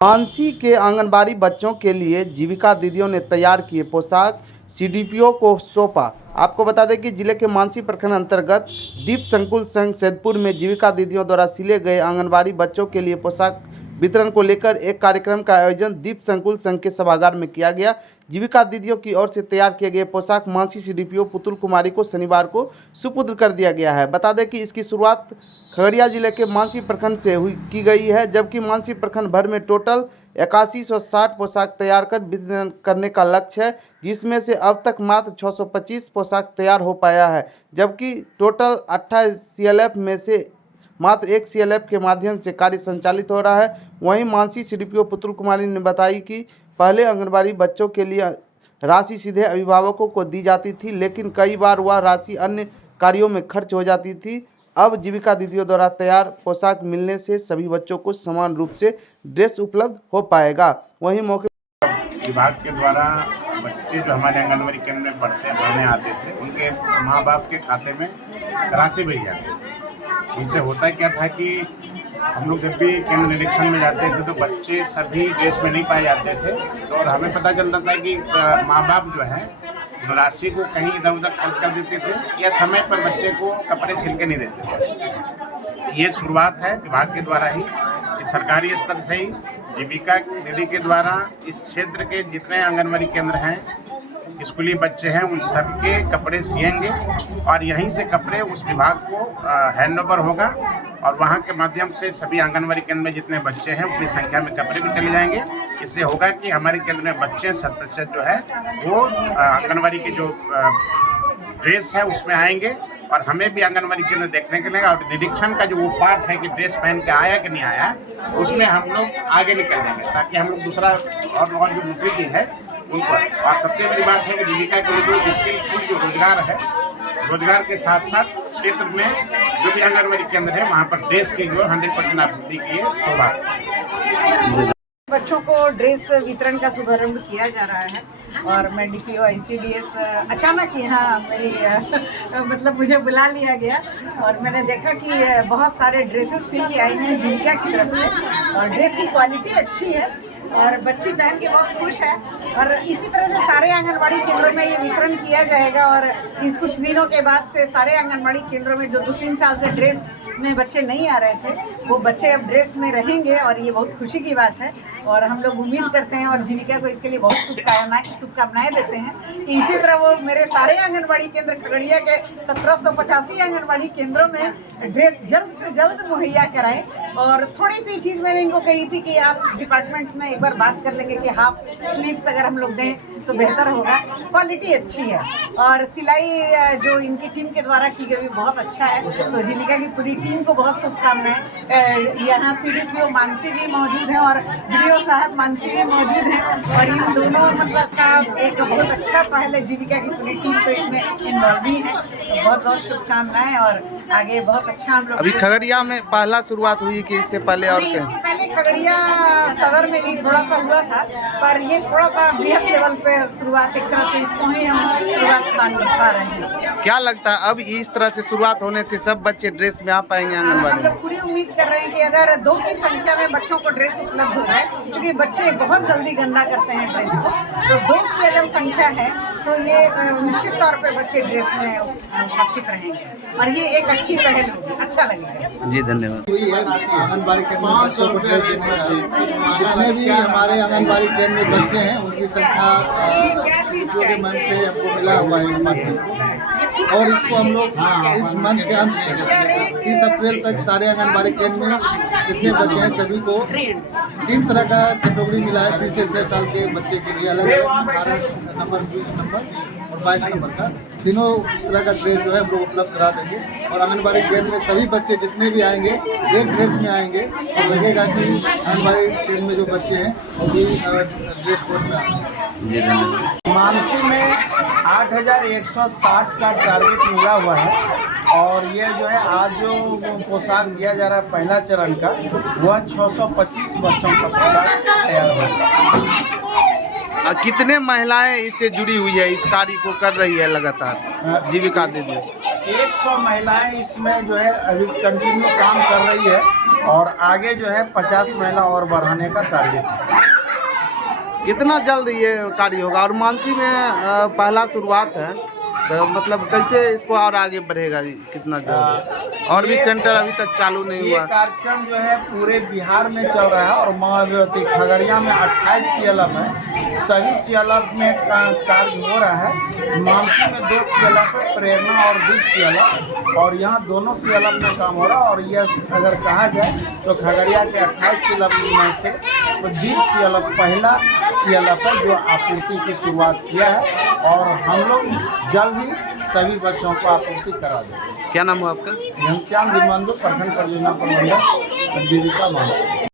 मानसी के आंगनबाड़ी बच्चों के लिए जीविका दीदियों ने तैयार किए पोशाक सीडीपीओ को सौंपा। आपको बता दें कि जिले के मानसी प्रखंड अंतर्गत दीप संकुल संघ सैदपुर में जीविका दीदियों द्वारा सिले गए आंगनबाड़ी बच्चों के लिए पोशाक वितरण को लेकर एक कार्यक्रम का आयोजन दीप संकुल संघ के सभागार में किया गया। जीविका दीदियों की ओर से तैयार किए गए पोशाक मानसी सीडीपीओ पुतुल कुमारी को शनिवार को सुपुर्द कर दिया गया है। बता दें कि इसकी शुरुआत खगड़िया जिले के मानसी प्रखंड से की गई है, जबकि मानसी प्रखंड भर में टोटल 8160 पोशाक तैयार कर वितरण करने का लक्ष्य है, जिसमें से अब तक मात्र 625 पोशाक तैयार हो पाया है, जबकि टोटल 28 सीएलएफ में से मात्र एक सीएलएफ के माध्यम से कार्य संचालित हो रहा है। वहीं मानसी सीडीपीओ पुतुल कुमारी ने बताई कि पहले आंगनबाड़ी बच्चों के लिए राशि सीधे अभिभावकों को दी जाती थी, लेकिन कई बार वह राशि अन्य कार्यों में खर्च हो जाती थी। अब जीविका दीदियों द्वारा तैयार पोशाक मिलने से सभी बच्चों को समान रूप से ड्रेस उपलब्ध हो पाएगा। वहीं मौके विभाग के द्वारा बच्चे जो हमारे आंगनबाड़ी केंद्र में पढ़ने आते थे, उनके माँ बाप के खाते में राशि भेज जाती थी। उनसे होता क्या था कि हम लोग जब भी केंद्र निरीक्षण में जाते थे तो बच्चे सभी ड्रेस में नहीं पाए जाते थे, तो और हमें पता चलता था कि माँ बाप जो है राशि को कहीं इधर उधर खर्च कर देते थे या समय पर बच्चे को कपड़े सिल के नहीं देते थे। ये शुरुआत है विभाग के द्वारा ही, सरकारी स्तर से ही जीविका दीदी के द्वारा इस क्षेत्र के जितने आंगनबाड़ी केंद्र हैं, स्कूली बच्चे हैं, उन सबके कपड़े सिएंगे और यहीं से कपड़े उस विभाग को हैंडओवर होगा और वहाँ के माध्यम से सभी आंगनबाड़ी केंद्र में जितने बच्चे हैं उतनी संख्या में कपड़े भी चले जाएंगे। इससे होगा कि हमारे केंद्र में बच्चे 100% जो है वो आंगनबाड़ी के जो ड्रेस है उसमें आएंगे और हमें भी आंगनबाड़ी केंद्र देखने के लिए और निरीक्षण का जो वो पार्ट है कि ड्रेस पहन के आया कि नहीं आया, उसमें हम लोग आगे निकल जाएंगे ताकि हम लोग दूसरा और जो दूसरी चीज़ है उनको। और सबसे बड़ी बात है कि जीविका के लिए जो स्किलफुल जो रोजगार है, रोजगार के साथ साथ क्षेत्र में जो भी आंगनबाड़ी केंद्र है वहाँ पर ड्रेस के जो 100% आपूर्ति की है शोभा। बच्चों को ड्रेस वितरण का शुभारंभ किया जा रहा है और मैं डीपीओ ICDS अचानक यहाँ मेरी मतलब मुझे बुला लिया गया और मैंने देखा कि बहुत सारे ड्रेसेस सिल के आई हैं जीविका की तरफ से और ड्रेस की क्वालिटी अच्छी है और बच्ची पहन के बहुत खुश है और इसी तरह से सारे आंगनबाड़ी केंद्रों में ये वितरण किया जाएगा और कुछ दिनों के बाद से सारे आंगनबाड़ी केंद्रों में जो 2-3 साल से ड्रेस में बच्चे नहीं आ रहे थे वो बच्चे अब ड्रेस में रहेंगे और ये बहुत खुशी की बात है और हम लोग उम्मीद करते हैं और जीविका को इसके लिए बहुत शुभकामनाएं देते हैं कि इसी तरह वो मेरे सारे आंगनबाड़ी केंद्र खगड़िया के 1785 आंगनबाड़ी केंद्रों में ड्रेस जल्द से जल्द मुहैया कराएं। और थोड़ी सी चीज़ मैंने इनको कही थी कि आप डिपार्टमेंट में एक बार बात कर लेंगे कि हाफ स्लीव्स अगर हम लोग दें तो बेहतर होगा। क्वालिटी अच्छी है और सिलाई जो इनकी टीम के द्वारा की गई बहुत अच्छा है, तो जीविका की पूरी टीम को बहुत शुभकामनाएं। यहाँ सीडीपीओ मानसी भी मौजूद हैं और वीडियो साहब मानसी भी मौजूद हैं और इन दोनों मतलब का एक बहुत अच्छा पहले जीविका की पूरी टीम तो इसमें इन्वॉल्व भी है, तो बहुत बहुत शुभकामनाएं और आगे बहुत अच्छा हम लोग। अभी खगड़िया में पहला शुरुआत हुई कि इससे पहले और इससे पहले खगड़िया सदर में भी थोड़ा सा हुआ था, पर ये थोड़ा सा बृहद लेवल पे शुरुआत एक तरह से इसको ही हम शुरुआत मान पा रहे हैं। क्या लगता है अब इस तरह से शुरुआत होने से सब बच्चे ड्रेस में आ पाएंगे आंगनबाड़ी? हम लोग पूरी उम्मीद कर रहे हैं कि अगर 2 की संख्या में बच्चों को ड्रेस उपलब्ध हो जाए, क्योंकि बच्चे बहुत जल्दी गंदा करते हैं ड्रेस को, तो 2 की अगर संख्या है तो ये निश्चित तौर पे बच्चे ड्रेस में उपस्थित रहेंगे और ये एक अच्छी पहल होगी, अच्छा लगेगा। जी धन्यवाद। आंगनबाड़ी केंद्र में बच्चों को ड्रेस देने का जितने भी हमारे आंगनबाड़ी केंद्र में बच्चे हैं उनकी संख्या के मन से हमको मिला हुआ है और इसको हम लोग इस मंथ के अंत 30 अप्रैल तक सारे आंगनबाड़ी केंद्र में जितने बच्चे हैं सभी को 3 तरह का कैटेगरी मिला है। 3 से 6 साल के बच्चे के लिए अलग अलग 18 नंबर, 20 नंबर और 22 नंबर का तीनों तरह का ड्रेस जो है हम लोग उपलब्ध करा देंगे और आंगनबाड़ी केंद्र में सभी बच्चे जितने भी आएंगे एक ड्रेस में आएंगे तो लगेगा कि आंगनबाड़ी केंद्र में जो बच्चे हैं वो भी ड्रेस कोड में आएंगे। मानसी में 8160 का टारगेट मिला हुआ है और ये जो है आज जो पोशाक दिया जा रहा है पहला चरण का वह 625 बच्चों का पोशाक तैयार हुआ। कितने महिलाएं इससे जुड़ी हुई है, इस कार्य को कर रही है लगातार जीविका दीदी? 100 महिलाएं इसमें जो है अभी कंटिन्यू काम कर रही है और आगे जो है 50 महिला और बढ़ाने का टारगेट है। कितना जल्द ये कार्य होगा? और मानसी में पहला शुरुआत है, तो मतलब कैसे इसको और आगे बढ़ेगा? कितना जल्द? और भी सेंटर अभी तक चालू नहीं ये हुआ। कार्यक्रम जो है पूरे बिहार में चल रहा है और महाव्यवती खगड़िया में 28 CLF है, सभी CLF में कार्य हो रहा है। मानसी में 2 CLF है, प्रेरणा और दीप CLF, और यहाँ दोनों CLF में काम हो रहा है। और ये अगर कहा जाए तो खगड़िया के 28 CLF में से तो दीप CLF पहला CLF है जो आपूर्ति की शुरुआत किया है और हम लोग जल्द ही सभी बच्चों को आपूर्ति करा देंगे। क्या नाम है आपका? घनश्याम दिनबंधु, प्रखंड परियोजना प्रबंधक, जीविका मानसी।